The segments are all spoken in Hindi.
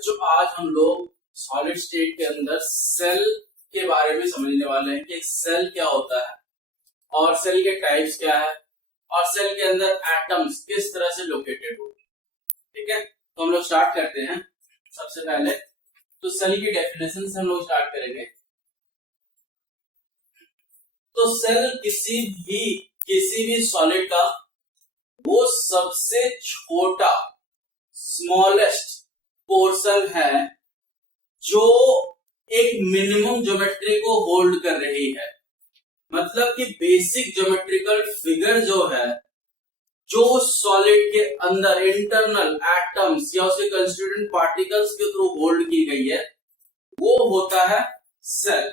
बच्चों आज हम लोग सॉलिड स्टेट के अंदर सेल के बारे में समझने वाले हैं कि सेल क्या होता है और सेल के टाइप्स क्या है और सेल के अंदर एटम्स किस तरह से लोकेटेड होते हैं। ठीक है, तो हम लोग स्टार्ट करते हैं। सबसे पहले तो सेल की डेफिनेशन से हम लोग स्टार्ट करेंगे। तो सेल किसी भी सॉलिड का वो सबसे छोटा स्मॉलेस्ट पोर्शन है जो एक मिनिमम ज्योमेट्री को होल्ड कर रही है। मतलब कि बेसिक ज्योमेट्रिकल फिगर जो है जो सॉलिड के अंदर इंटरनल एटम्स या उसके कंस्टिट्यूएंट पार्टिकल्स के थ्रू होल्ड की गई है वो होता है सेल।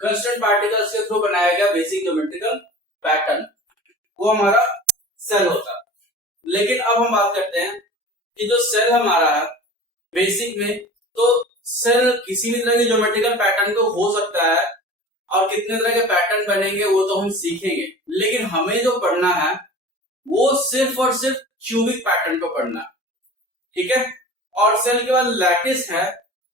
कंस्टेंट पार्टिकल्स के थ्रू बनाया गया बेसिक ज्योमेट्रिकल पैटर्न वो हमारा सेल होता है। लेकिन अब हम बात करते हैं कि जो सेल हमारा है बेसिक में, तो सेल किसी भी तरह के ज्योमेट्रिकल पैटर्न को हो सकता है और कितने तरह के पैटर्न बनेंगे वो तो हम सीखेंगे। लेकिन हमें जो पढ़ना है वो सिर्फ और सिर्फ क्यूबिक पैटर्न को पढ़ना है। ठीक है, और सेल के बाद लैटिस है।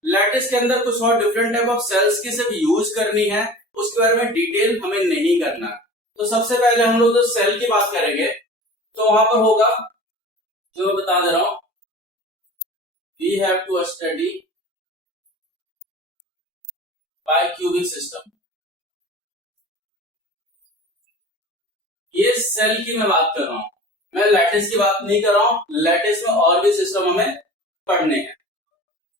लैटिस के अंदर कुछ और डिफरेंट टाइप ऑफ सेल्स की सिर्फ यूज करनी है, उसके बारे में डिटेल हमें नहीं करना। तो सबसे पहले हम लोग जो सेल की बात करेंगे तो वहां पर होगा जो मैं बता दे रहा हूं, we have to study by cubic system. ये सेल की मैं बात कर रहा हूं, मैं लैटिस की बात नहीं कर रहा हूं। लैटिस में और भी सिस्टम हमें पढ़ने हैं।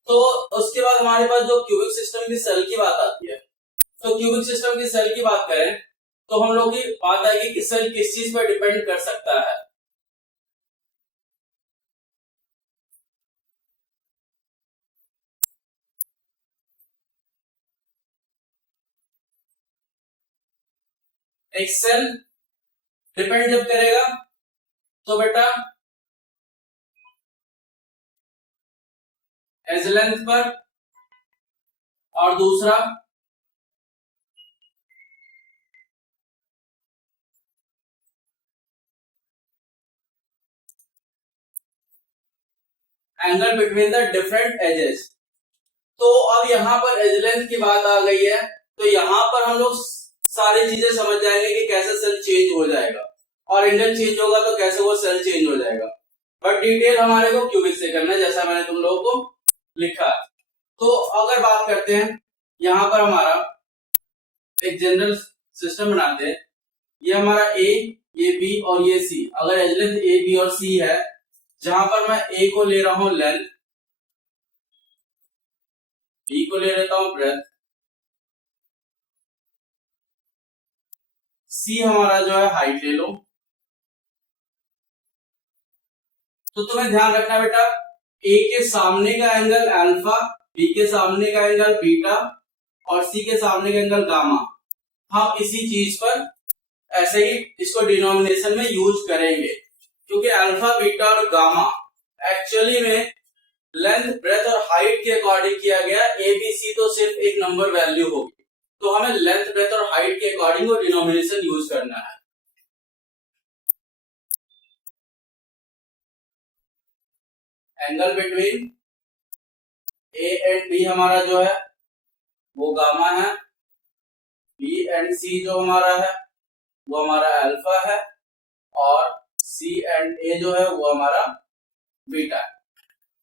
तो उसके बाद हमारे पास जो क्यूबिक सिस्टम की सेल की बात आती है, तो क्यूबिक सिस्टम की सेल की बात करें तो हम लोग की बात आएगी कि सेल किस चीज पर डिपेंड कर सकता है। एक सेल डिपेंड जब करेगा तो बेटा एज लेंथ पर, और दूसरा angle between the different ages. तो अब यहां पर एज लेंथ की बात आ गई है तो यहां पर हम लोग सारी चीजें समझ जाएंगे कि कैसे सेल चेंज हो जाएगा और एंगल चेंज होगा तो कैसे वो सेल चेंज हो जाएगा। बट डिटेल हमारे को क्यूबिक से करना है जैसा मैंने तुम लोगों को लिखा है। तो अगर बात करते हैं यहां पर हमारा एक जनरल सिस्टम बनाते हैं, ये हमारा ए, ये बी और ये सी। अगर एज लेंथ ए बी और सी है, जहां पर मैं ए को ले रहा हूं लेंथ, बी को ले लेता हूं ब्रेथ, सी हमारा जो है हाइट ले लो। तो तुम्हें ध्यान रखना बेटा, ए के सामने का एंगल अल्फा, बी के सामने का एंगल बीटा और सी के सामने का एंगल गामा। हम इसी चीज पर ऐसे ही इसको डिनोमिनेशन में यूज करेंगे, क्योंकि अल्फा बीटा और गामा एक्चुअली में लेंथ ब्रेथ और हाइट के अकॉर्डिंग किया गया। ए बी सी तो सिर्फ एक नंबर वैल्यू होगी, तो हमें लेंथ ब्रेथ और हाइट के अकॉर्डिंग वो डिनोमिनेशन यूज करना है। Angle between A and B हमारा जो है वो गामा है, बी एंड सी जो हमारा है वो हमारा अल्फा है और सी एंड ए जो है वो हमारा बीटा है।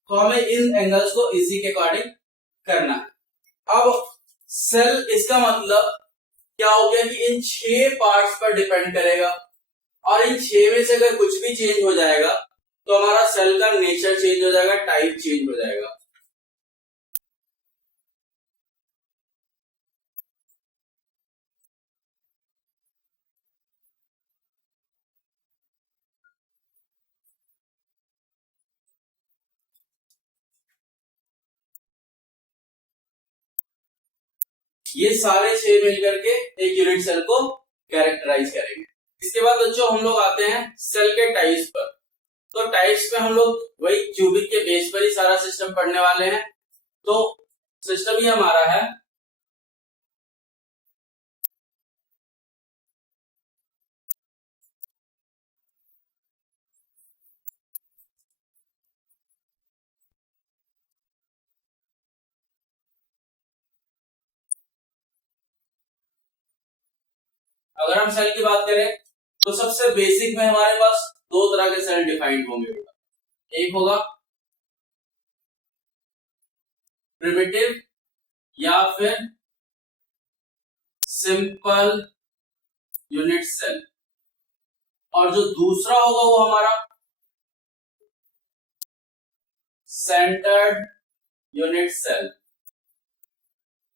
तो हमें इन एंगल्स को इसी के अकॉर्डिंग करना है। अब सेल, इसका मतलब क्या हो गया कि इन 6 पार्ट्स पर डिपेंड करेगा और इन 6 में से अगर कुछ भी चेंज हो जाएगा तो हमारा सेल का नेचर चेंज हो जाएगा, टाइप चेंज हो जाएगा। ये सारे 6 मिलकर के एक यूनिट सेल को कैरेक्टराइज करेंगे। इसके बाद बच्चों हम लोग आते हैं सेल के टाइप्स पर। तो टाइप्स पे हम लोग वही क्यूबिक के बेस पर ही सारा सिस्टम पढ़ने वाले हैं। तो सिस्टम ही हमारा है अगर हम सेल की बात करें तो सबसे बेसिक में हमारे पास दो तरह के सेल डिफाइंड होंगे। एक होगा प्रिमिटिव या फिर सिंपल यूनिट सेल, और जो दूसरा होगा वो हमारा सेंटर्ड यूनिट सेल।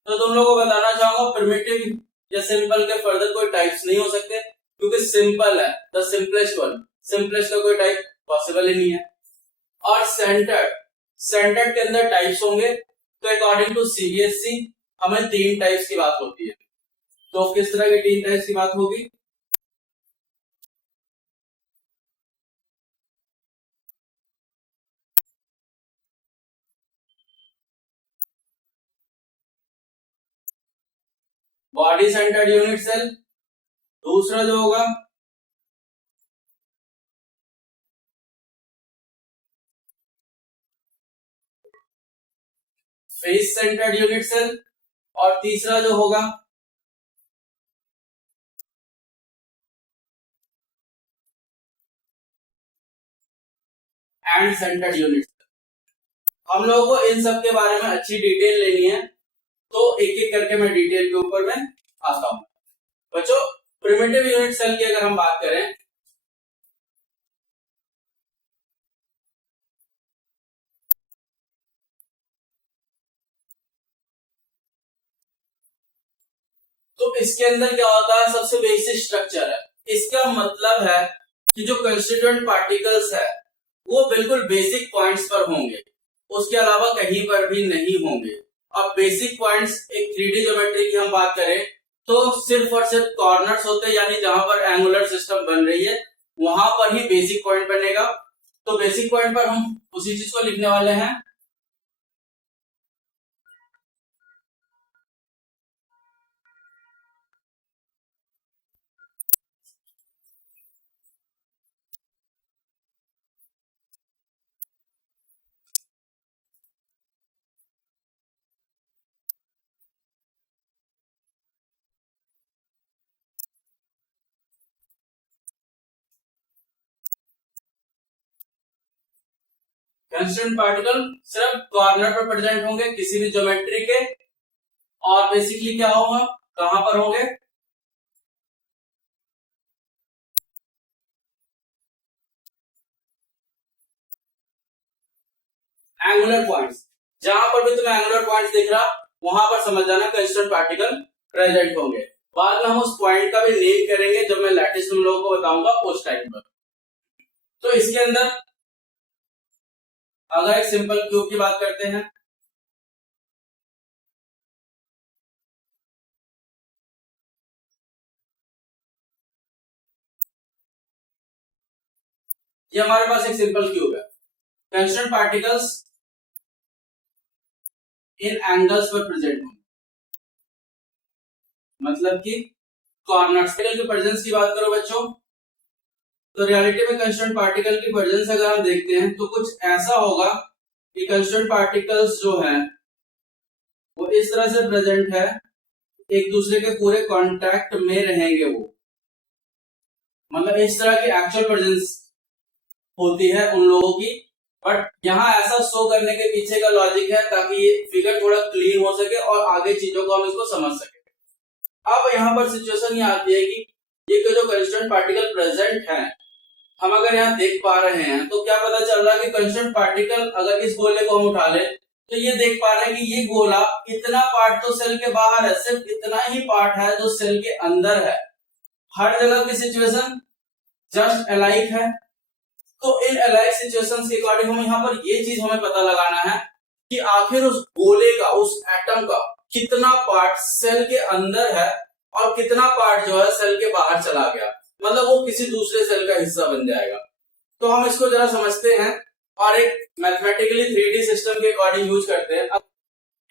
तो तुम लोगों को बताना चाहूंगा प्रिमिटिव या सिंपल के फर्दर कोई टाइप्स नहीं हो सकते, क्योंकि सिंपल है द सिंपलेस्ट वन, सिंपलेस्ट का कोई टाइप पॉसिबल ही नहीं है। और सेंटर्ड के अंदर टाइप्स होंगे। तो अकॉर्डिंग टू सीबीएसई हमें 3 टाइप्स की बात होती है। तो किस तरह के 3 टाइप्स की बात होगी? बॉडी सेंटर्ड यूनिट सेल, दूसरा जो होगा फेस सेंटर्ड यूनिट सेल, और तीसरा जो होगा एंड सेंटर्ड यूनिट सेल। हम लोगों को इन सब के बारे में अच्छी डिटेल लेनी है, तो एक एक करके मैं डिटेल के ऊपर में आता हूं। बच्चों प्रिमिटिव यूनिट सेल की अगर हम बात करें तो इसके अंदर क्या होता है, सबसे बेसिक स्ट्रक्चर है। इसका मतलब है कि जो कंस्टिट्यूएंट पार्टिकल्स है वो बिल्कुल बेसिक पॉइंट्स पर होंगे, उसके अलावा कहीं पर भी नहीं होंगे। अब बेसिक पॉइंट्स एक 3D ज्योमेट्री की हम बात करें तो सिर्फ और सिर्फ कॉर्नर्स होते हैं, यानी जहां पर एंगुलर सिस्टम बन रही है वहां पर ही बेसिक पॉइंट बनेगा। तो बेसिक पॉइंट पर हम उसी चीज को लिखने वाले हैं, कंस्टेंट पार्टिकल सिर्फ कॉर्नर पर प्रेजेंट होंगे किसी भी ज्योमेट्री के, और बेसिकली क्या होगा, कहां पर होंगे, एंगुलर पॉइंट्स। जहां पर भी तुम्हें एंगुलर पॉइंट्स दिख रहा वहां पर समझ जाना कंस्टेंट पार्टिकल प्रेजेंट होंगे। बाद में हम उस पॉइंट का भी नेम करेंगे जब मैं लैटिस तुम लोगों को बताऊंगा उस टाइम पर। तो इसके अंदर अगर एक सिंपल क्यूब की बात करते हैं ये हमारे पास एक सिंपल क्यूब है, कंस्टेंट पार्टिकल्स इन एंगल्स पर प्रेजेंट होंगे, मतलब कि कॉर्नर्स की प्रेजेंस की बात करो बच्चों तो रियलिटी में कंस्टेंट पार्टिकल की प्रेजेंस अगर हम देखते हैं तो कुछ ऐसा होगा कि कंस्टेंट पार्टिकल्स जो हैं वो इस तरह से प्रेजेंट है, एक दूसरे के पूरे कांटेक्ट में रहेंगे वो, मतलब इस तरह की एक्चुअल प्रेजेंस होती है उन लोगों की। बट यहाँ ऐसा शो करने के पीछे का लॉजिक है ताकि ये फिगर थोड़ा क्लीन हो सके और आगे चीजों को हम इसको समझ सके। अब यहाँ पर सिचुएशन ये आती है कि ये जो कंस्टेंट पार्टिकल प्रेजेंट है हम अगर यहाँ देख पा रहे हैं तो क्या पता चल रहा है कि कंस्टेंट पार्टिकल अगर इस गोले को हम उठा ले तो ये देख पा रहे हैं कि ये गोला इतना पार्ट तो सेल के बाहर है, सिर्फ इतना ही पार्ट है जो सेल के अंदर है। हर जगह की सिचुएशन जस्ट अलाइक है। तो इन अलाइक सिचुएशंस के अकॉर्डिंग हम यहाँ पर ये चीज हमें पता लगाना है कि आखिर उस गोले का, उस एटम का कितना पार्ट सेल के अंदर है और कितना पार्ट जो है सेल के बाहर चला गया, मतलब वो किसी दूसरे सेल का हिस्सा बन जाएगा। तो हम इसको जरा समझते हैं और एक मैथमेटिकली 3D सिस्टम के अकॉर्डिंग यूज करते हैं। अब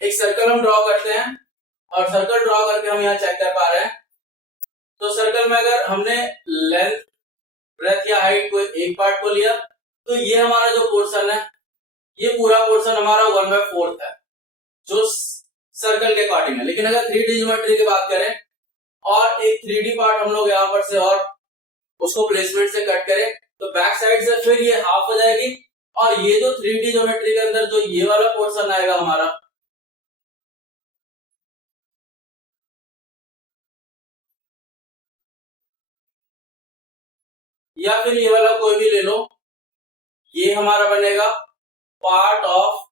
एक सर्कल हम ड्रॉ करते हैं और सर्कल ड्रॉ करके हम यहाँ चेक कर पा रहे हैं। तो सर्कल में अगर हमने लेंथ, ब्रेथ या हाइट को एक पार्ट को लिया तो ये हमारा जो पोर्शन है, ये पूरा पोर्शन हमारा 1/4 है जो सर्कल के अकॉर्डिंग है। लेकिन अगर 3D ज्योमेट्री की बात करें और एक 3D पार्ट हम लोग यहाँ पर से और उसको प्लेसमेंट से कट करें तो बैक साइड से फिर ये हाफ हो जाएगी और ये जो 3D ज्योमेट्री के अंदर जो ये वाला पोर्शन आएगा हमारा, या फिर ये वाला कोई भी ले लो, ये हमारा बनेगा part of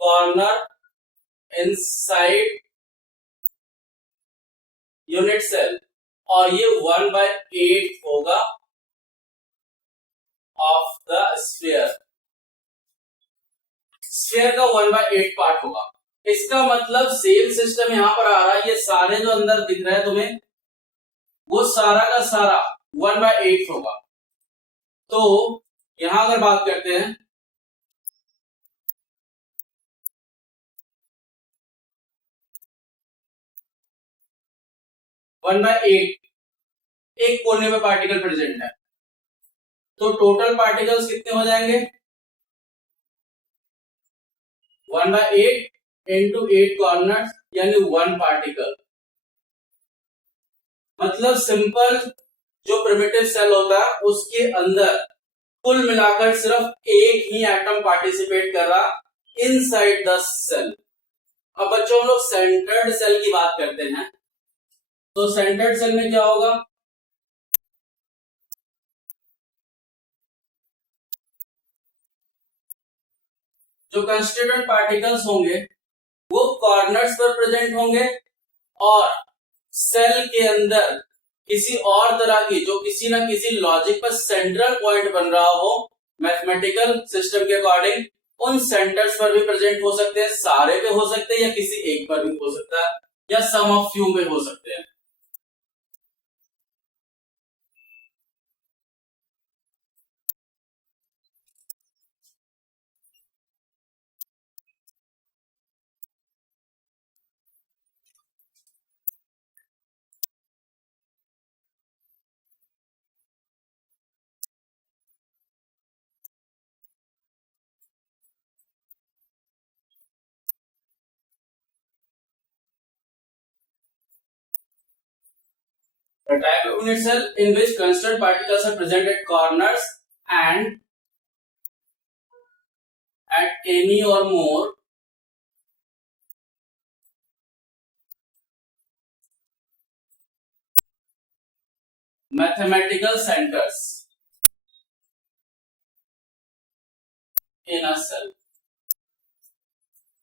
corner inside unit cell और ये 1/8 होगा ऑफ द स्फीयर। स्फीयर का 1/8 पार्ट होगा। इसका मतलब सेम सिस्टम यहां पर आ रहा है, ये सारे जो अंदर दिख रहे हैं तुम्हें वो सारा का सारा 1/8 होगा। तो यहां अगर बात करते हैं 1/8 एक कोने में पार्टिकल प्रेजेंट है तो टोटल पार्टिकल्स कितने हो जाएंगे 1/8 इंटू 8 कॉर्नर यानी 1 पार्टिकल। मतलब सिंपल जो प्रिमिटिव सेल होता है उसके अंदर कुल मिलाकर सिर्फ एक ही एटम पार्टिसिपेट कर रहा इनसाइड द सेल। अब बच्चों हम लोग सेंटर्ड सेल की बात करते हैं तो सेंटर्ड सेल में क्या होगा, जो कंस्टिट्यूएंट पार्टिकल्स होंगे वो कॉर्नर्स पर प्रेजेंट होंगे और सेल के अंदर किसी और तरह की जो किसी ना किसी लॉजिक पर सेंट्रल पॉइंट बन रहा हो मैथमेटिकल सिस्टम के अकॉर्डिंग, उन सेंटर्स पर भी प्रेजेंट हो सकते हैं, सारे पे हो सकते हैं या किसी एक पर भी हो सकता है या सम ऑफ फ्यू में हो सकते हैं। The type of unit cell in which constant particles are present at corners and at any or more mathematical centers in a cell।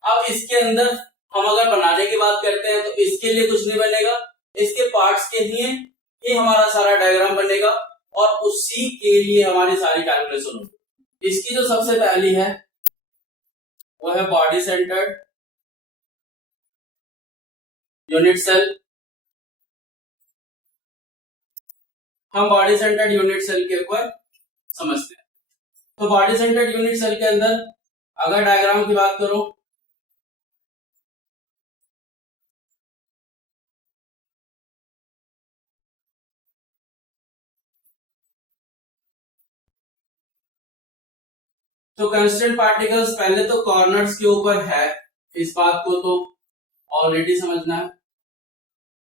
अब इसके अंदर हम अगर बनाने की बात करते हैं तो इसके लिए कुछ नहीं बनेगा, इसके पार्ट्स के लिए ही हमारा सारा डायग्राम बनेगा और उसी के लिए हमारी सारी कैलकुलेशन होगी। इसकी जो सबसे पहली है वो है बॉडी सेंटर्ड यूनिट सेल। हम बॉडी सेंटर्ड यूनिट सेल के ऊपर समझते हैं। तो बॉडी सेंटर्ड यूनिट सेल के अंदर अगर डायग्राम की बात करूं तो कांस्टेंट पार्टिकल्स पहले तो कॉर्नर्स के ऊपर है, इस बात को तो ऑलरेडी समझना है।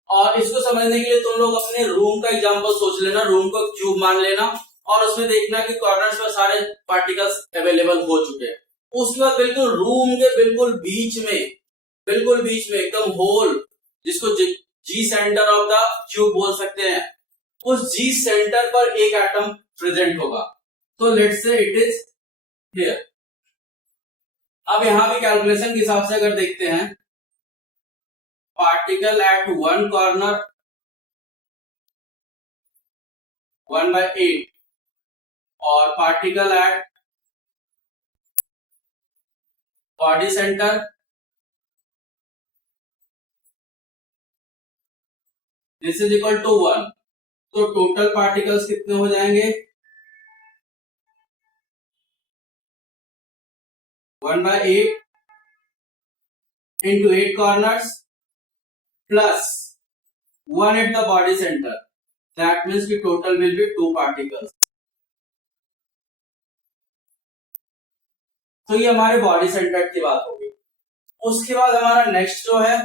और इसको समझने के लिए तुम लोग अपने रूम का एग्जांपल सोच लेना, रूम को क्यूब मान लेना और उसमें देखना कि कॉर्नर्स पर सारे पार्टिकल्स अवेलेबल हो चुके हैं। उसके बाद बिल्कुल रूम के बिल्कुल बीच में एकदम होल, जिसको जी सेंटर ऑफ द क्यूब बोल सकते हैं, उस जी सेंटर पर एक एटम प्रेजेंट होगा। तो let's say it is here. अब यहां भी कैलकुलेशन के हिसाब से अगर देखते हैं पार्टिकल एट वन कॉर्नर 1/8 और particle at body centre this is equal to 1, तो टोटल पार्टिकल्स कितने हो जाएंगे 1/8 into 8 corners plus 1 at the body center. That means the total will be 2 particles. तो ये हमारे बॉडी सेंटर की बात होगी। उसके बाद हमारा नेक्स्ट जो है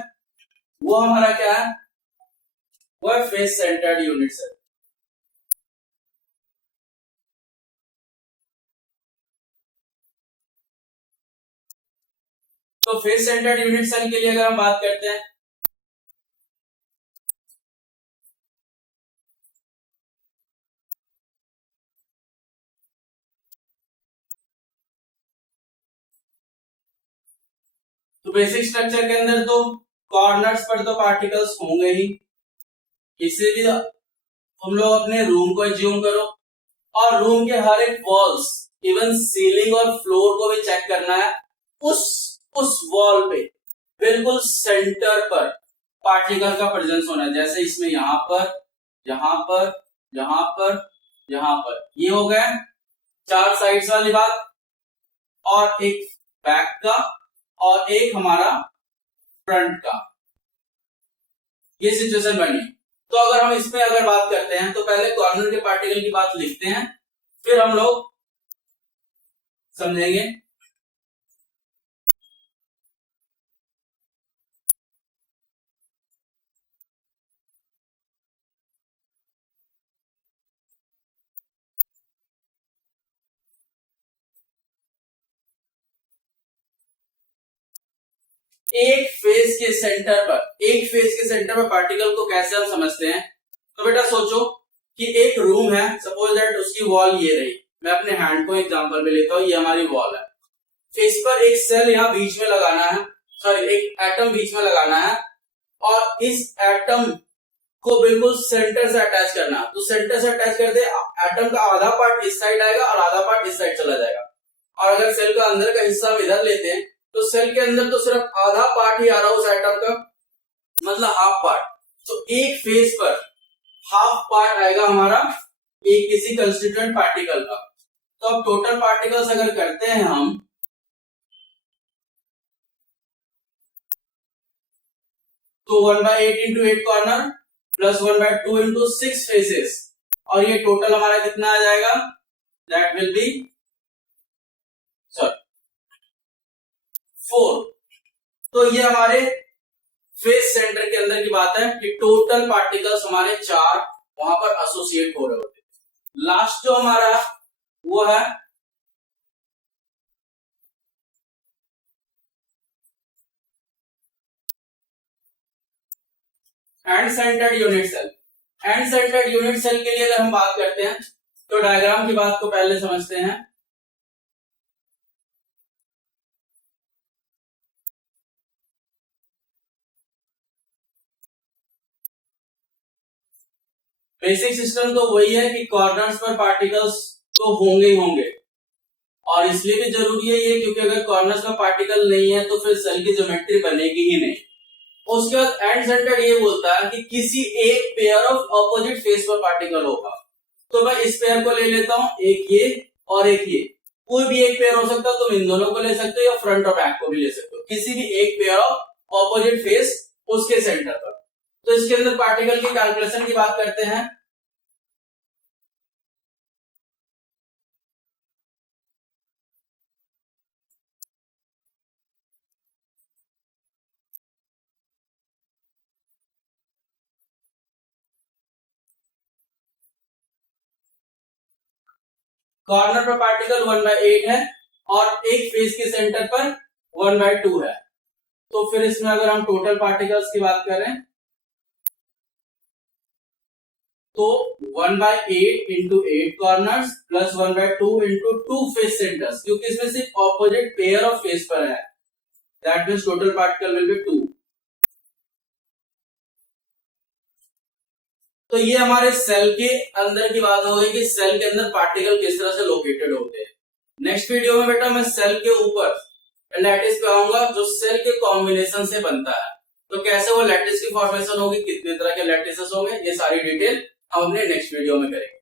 वो हमारा क्या है, वो है फेस सेंटर्ड यूनिट सेल। तो फेस सेंटर्ड यूनिट सेल के लिए अगर हम बात करते हैं तो बेसिक स्ट्रक्चर के अंदर तो कॉर्नर्स पर तो पार्टिकल्स होंगे ही, इसीलिए तुम लोग अपने रूम को एज्यूम करो और रूम के हर एक वॉल्स इवन सीलिंग और फ्लोर को भी चेक करना है। उस वॉल पे बिल्कुल सेंटर पर पार्टिकल का प्रेजेंस होना है, जैसे इसमें यहां पर यहां पर यहां पर यहां पर, ये हो गया 4 साइड्स वाली बात, और एक बैक का और एक हमारा फ्रंट का, ये सिचुएशन बनी। तो अगर हम इसमें अगर बात करते हैं तो पहले कॉर्नर के पार्टिकल की बात लिखते हैं, फिर हम लोग समझेंगे। एक फेस के सेंटर पर पार्टिकल को कैसे हम समझते हैं, तो बेटा सोचो कि एक रूम है, सपोज दैट उसकी वॉल ये रही, मैं अपने हैंड को एग्जांपल में लेता हूं, ये हमारी वॉल है, इस पर एक सेल यहां बीच में लगाना है, सॉरी एक एटम बीच में लगाना है, और इस एटम को बिल्कुल सेंटर से अटैच करना। तो सेंटर से अटैच कर दे, एटम का आधा पार्ट इस साइड आएगा और आधा पार्ट इस साइड चला जाएगा। और अगर सेल का अंदर का हिस्सा हम इधर लेते हैं तो सेल के अंदर तो सिर्फ आधा पार्ट ही आ रहा उस एटम का, मतलब हाफ पार्ट। तो एक फेस पर हाफ पार्ट आएगा हमारा एक किसी कंस्टिट्यूएंट पार्टिकल का। तो अब टोटल पार्टिकल्स अगर करते हैं हम, तो 1/8 into 8 corner plus 1/2 into 6 faces, और ये टोटल हमारा कितना आ जाएगा, दैट विल बी 4। तो ये हमारे फेस सेंटर के अंदर की बात है कि टोटल पार्टिकल्स हमारे 4 वहां पर एसोसिएट हो रहे होते हैं। लास्ट जो हमारा वो है end centred unit cell. End centred unit cell के लिए अगर हम बात करते हैं तो डायग्राम की बात को पहले समझते हैं। बेसिक सिस्टम तो वही है कि कॉर्नर्स पर पार्टिकल्स तो होंगे ही होंगे, और इसलिए भी जरूरी है ये क्योंकि अगर कॉर्नर्स में पार्टिकल नहीं है तो फिर सेल की ज्योमेट्री बनेगी ही नहीं। उसके बाद एंड सेंटर्ड ये बोलता है कि किसी एक पेयर ऑफ ऑपोजिट फेस पर पार्टिकल होगा। तो मैं इस पेयर को ले लेता हूं, एक ये और एक ये, कोई भी एक पेयर हो सकता है, तुम इन दोनों को ले सकते हो या फ्रंट और बैक को भी ले सकते हो, किसी भी एक पेयर ऑफ ऑपोजिट फेस उसके सेंटर पर। तो इसके अंदर पार्टिकल की कैलकुलेशन की बात करते हैं। कॉर्नर पर पार्टिकल 1/8 है और एक फेस के सेंटर पर 1/2 है। तो फिर इसमें अगर हम टोटल पार्टिकल्स की बात करें तो 1/8 into 8 corners plus 1/2 into 2 face centres, क्योंकि इसमें सिर्फ ऑपोजिट पेयर ऑफ फेस पर है, that means total particle will be 2। तो ये हमारे सेल के अंदर की बात हो गई कि सेल के अंदर पार्टिकल किस तरह से लोकेटेड होते हैं। नेक्स्ट वीडियो में बेटा मैं सेल के ऊपर लैटिस पे आऊंगा जो सेल के कॉम्बिनेशन से बनता है। तो कैसे वो लैटिस की फॉर्मेशन होगी, कितने तरह के लैटिसेस होंगे, ये सारी डिटेल हम अपने नेक्स्ट वीडियो में करेंगे।